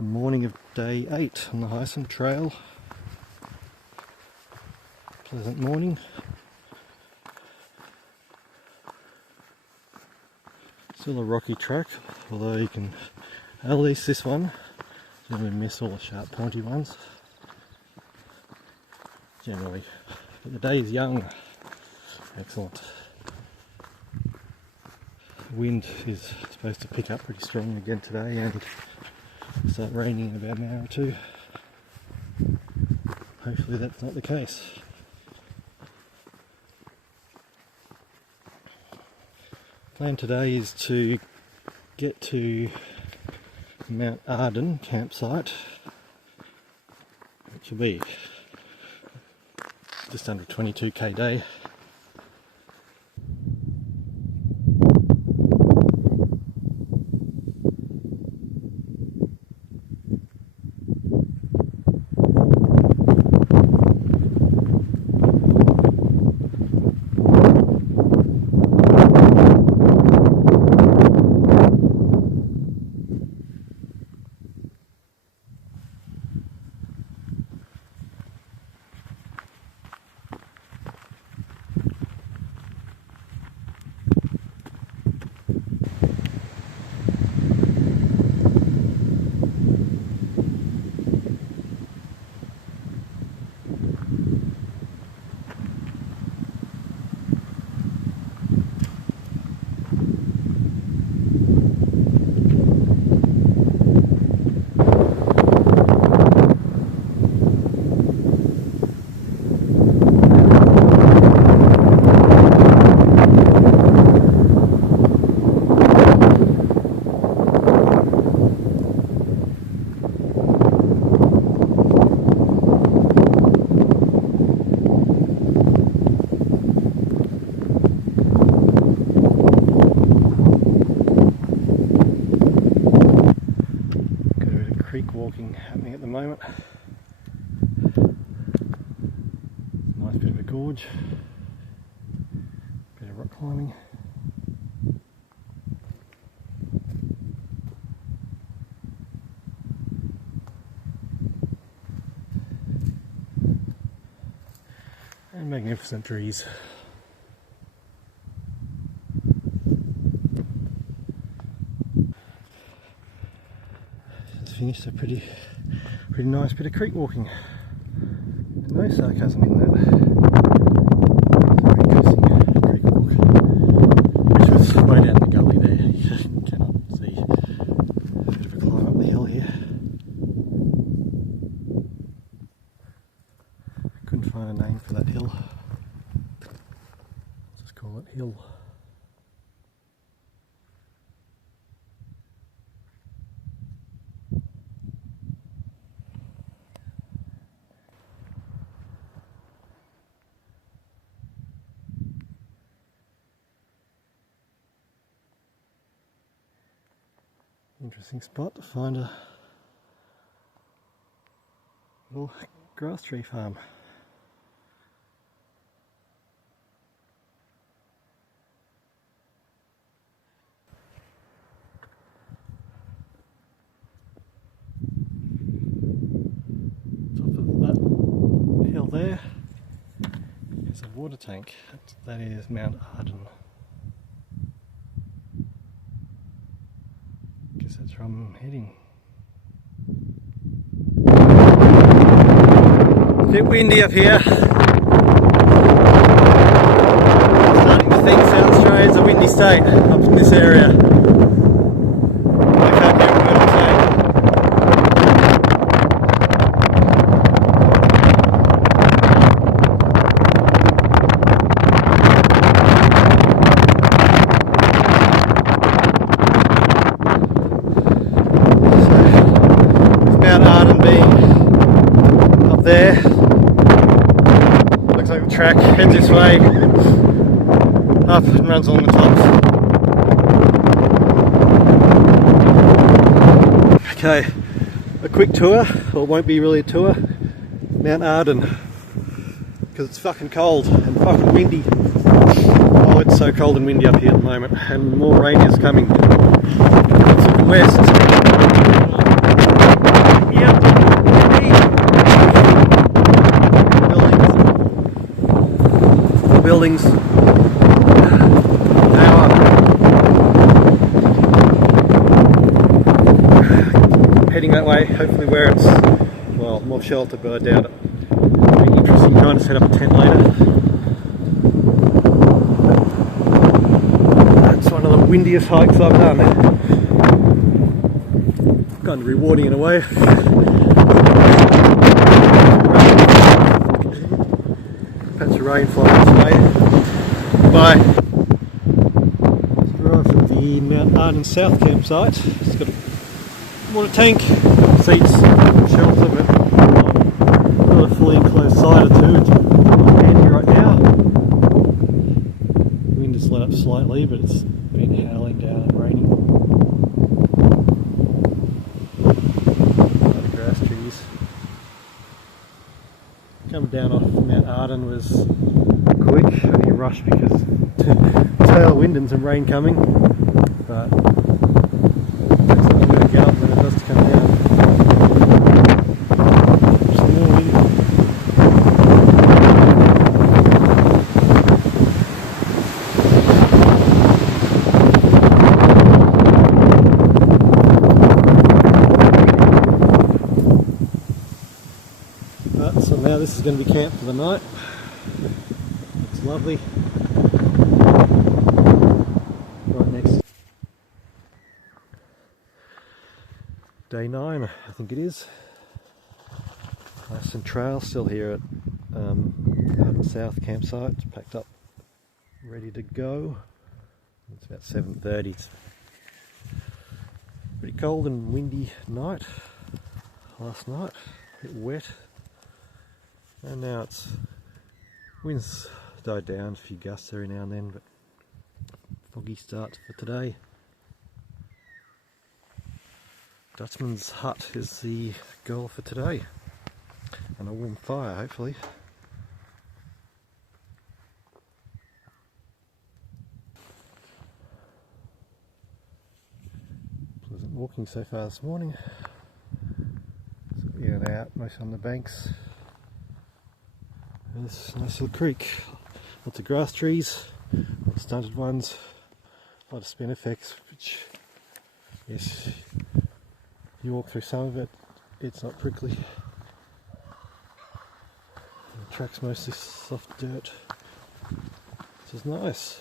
The morning of day 8 on the Heysen Trail. Pleasant morning. Still a rocky track, although you can, at least this one, generally miss all the sharp pointy ones. Generally. But the day is young. Excellent. The wind is supposed to pick up pretty strong again today and start raining in about an hour or two. Hopefully that's not the case. Plan today is to get to Mount Arden campsite, which will be just under 22k day. Walking happening at the moment. Nice bit of a gorge, bit of rock climbing. And magnificent trees. Finished a pretty nice bit of creek walking. No sarcasm in that. Very interesting creek walk, which was way down the gully there. You cannot see. A bit of a climb up the hill here. Couldn't find a name for that hill. Let's just call it hill. Interesting spot to find a little grass tree farm. Top of that hill there is a water tank. That is Mount Arden. That's where I'm heading. It's a bit windy up here. Starting to think South Australia is a windy state up in this area. I can't hear what I'm saying. There. Looks like the track heads this way up and runs along the tops. Okay, a quick tour, or it won't be really a tour, Mount Arden, because it's fucking cold and fucking windy. Oh, it's so cold and windy up here at the moment, and more rain is coming. It's to the west. buildings. Now heading that way, hopefully where it's, well, more sheltered, but I doubt it. It'll be interesting trying to set up a tent later. That's one of the windiest hikes I've done. Kind of rewarding in a way. Patch of rain flying today. Bye. So arrived at the Mount Arden South campsite. It's got a water tank, seats, shelter, but not a fully enclosed side or two. It's handy right now. The wind has let up slightly, but it's been howling down and raining. Grass trees. Coming down off Mount Arden was quick, only a rush because tailwind and some rain coming, but it takes longer to get up than it does to come down. Some more wind. So now this is going to be camp for the night. It's lovely. Right next. Day 9, I think it is. Heysen Trail still here at Arden South campsite. It's packed up, ready to go. It's about 7:30. It's pretty cold and windy night. Last night, a bit wet. And now it's, winds died down, a few gusts every now and then, but foggy start for today. Dutchman's hut is the goal for today, and a warm fire hopefully. Pleasant walking so far this morning. So in and out, mostly on the banks. This nice little creek, lots of grass trees, lots of stunted ones, a lot of spinifex, which, yes, you walk through some of it, it's not prickly. The track's mostly soft dirt, which is nice.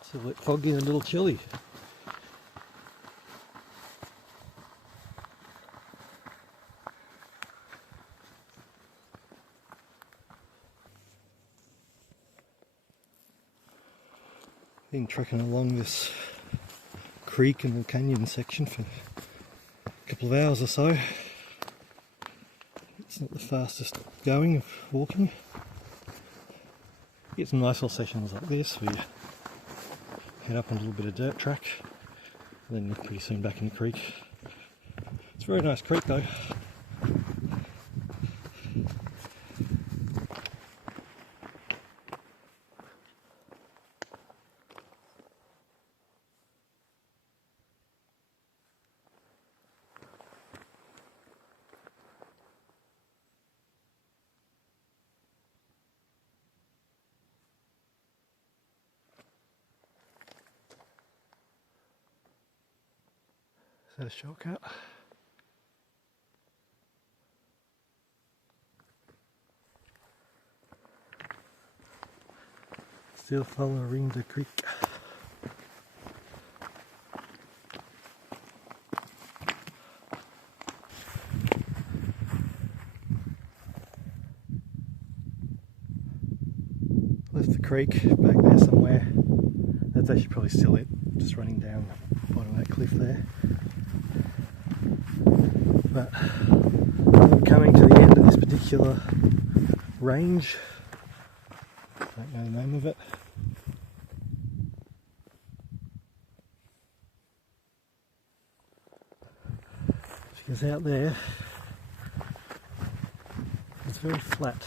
It's a bit foggy and a little chilly. Been trekking along this creek and the canyon section for a couple of hours or so. It's not the fastest going of walking. Get some nice little sessions like this where you head up on a little bit of dirt track, and then you're pretty soon back in the creek. It's a very nice creek though. Is that a shortcut? Still following the creek. Left the creek back there somewhere. That's actually probably still it, just running down the bottom of that cliff there. But I'm coming to the end of this particular range. I don't know the name of it. Because out there it's very flat.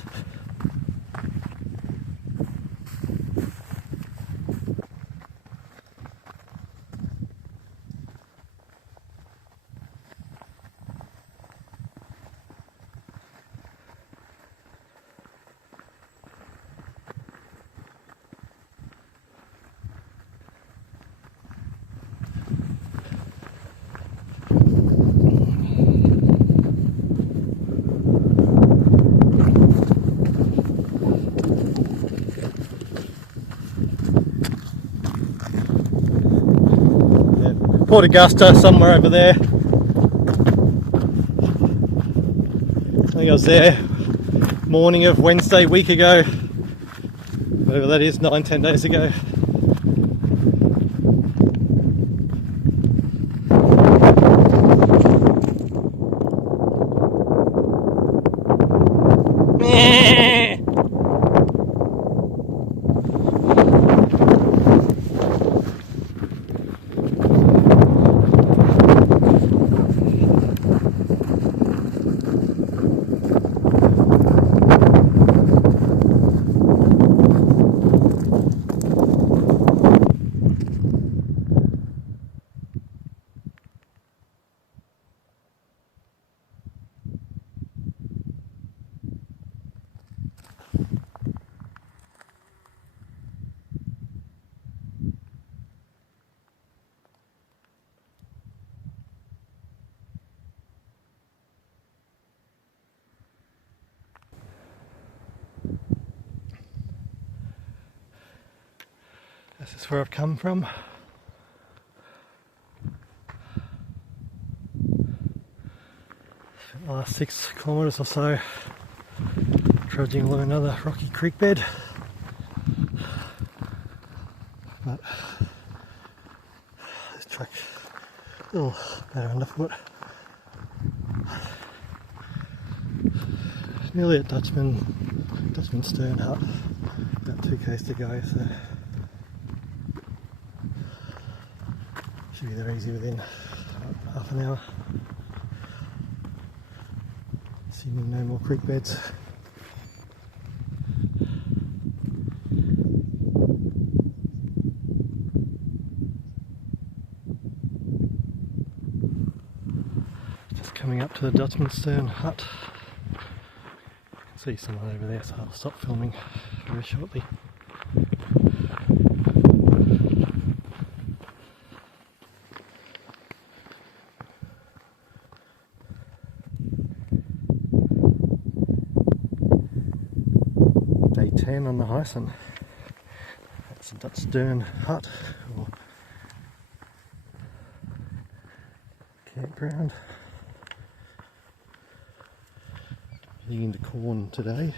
Port Augusta, somewhere over there. I think I was there morning of Wednesday, week ago, whatever that is, 9-10 days ago. This is where I've come from. Spent the last 6 kilometres or so trudging along another rocky creek bed. But this track is a little better underfoot. Nearly at Dutchman Stern Hut. About 2 k's to go, so should be there easy within half an hour. Assuming no more creek beds. Just coming up to the Dutchman Stern Hut. I can see someone over there, so I'll stop filming very shortly. Day 10 on the Heysen. That's the Dutchman Hut or campground. Heading into Quorn today.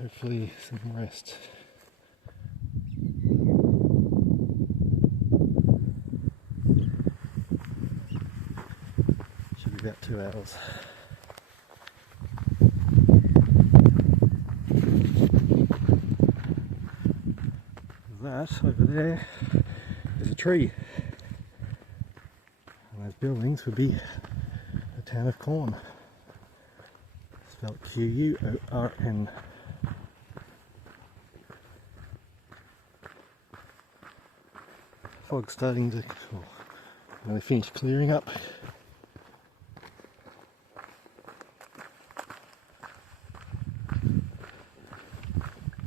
Hopefully some rest. Should be about 2 hours. That over there is a tree, and those buildings would be the town of Quorn, spelled Q-U-O-R-N. Fog's starting to, nearly finished clearing up.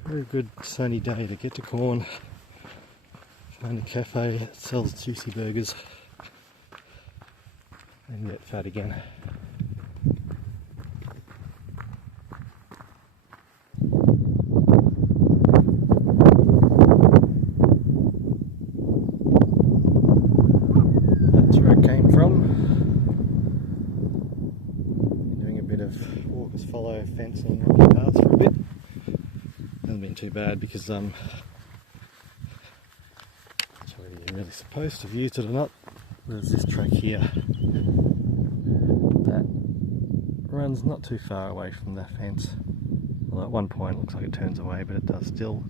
Very good sunny day to get to Quorn. Find a cafe that sells juicy burgers and get fat again. That's where I came from. Doing a bit of walk as follow fence and rocky paths for a bit. Hasn't been too bad because you're really supposed to have used it or not. There's this track here that runs not too far away from the fence. Well, at one point it looks like it turns away, but it does still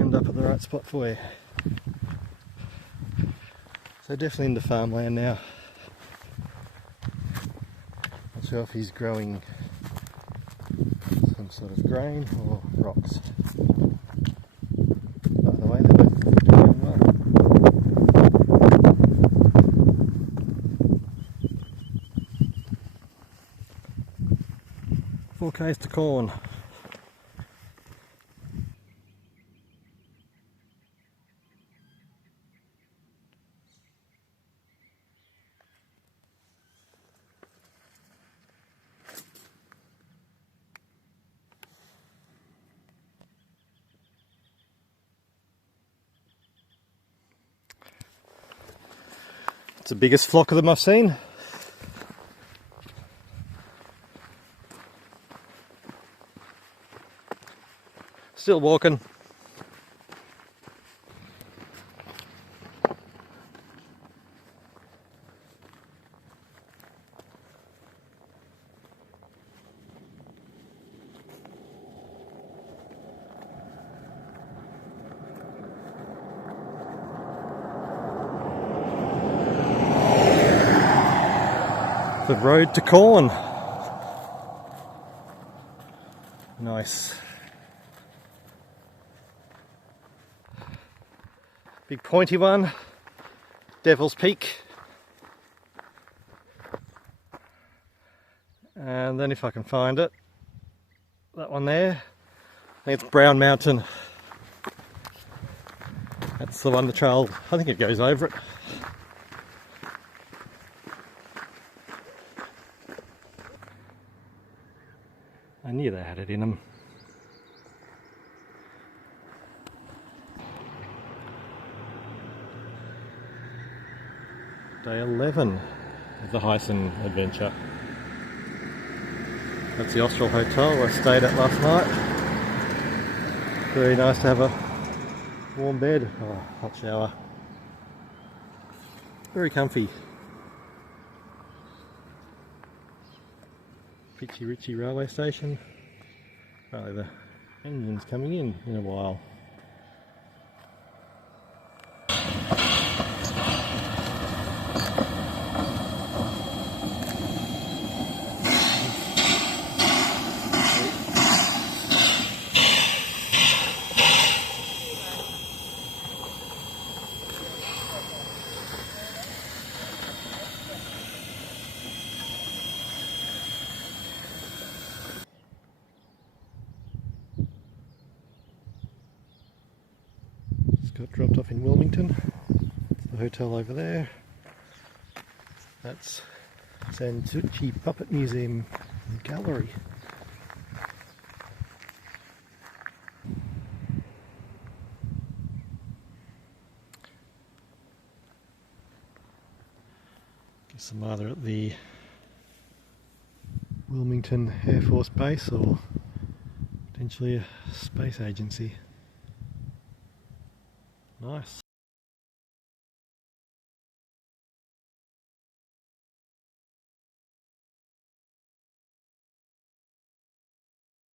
end up at the right spot for you. So definitely into farmland now. Not sure if he's growing some sort of grain or rocks. By the way, they're both doing well. 4 k's to Quorn. It's the biggest flock of them I've seen. Still walking. The road to Quorn. Nice. Big pointy one. Devil's Peak. And then if I can find it, that one there. I think it's Brown Mountain. That's the one the trail, I think it goes over it. I knew they had it in them. Day 11 of the Heysen adventure. That's the Austral Hotel where I stayed at last night. Very nice to have a warm bed. Oh, hot shower. Very comfy. Pitchy Ritchie railway station. Apparently the engine's coming in a while. Got dropped off in Wilmington. It's the hotel over there. That's Santucci Puppet Museum and Gallery. Guess I'm either at the Wilmington Air Force Base or potentially a space agency. Nice.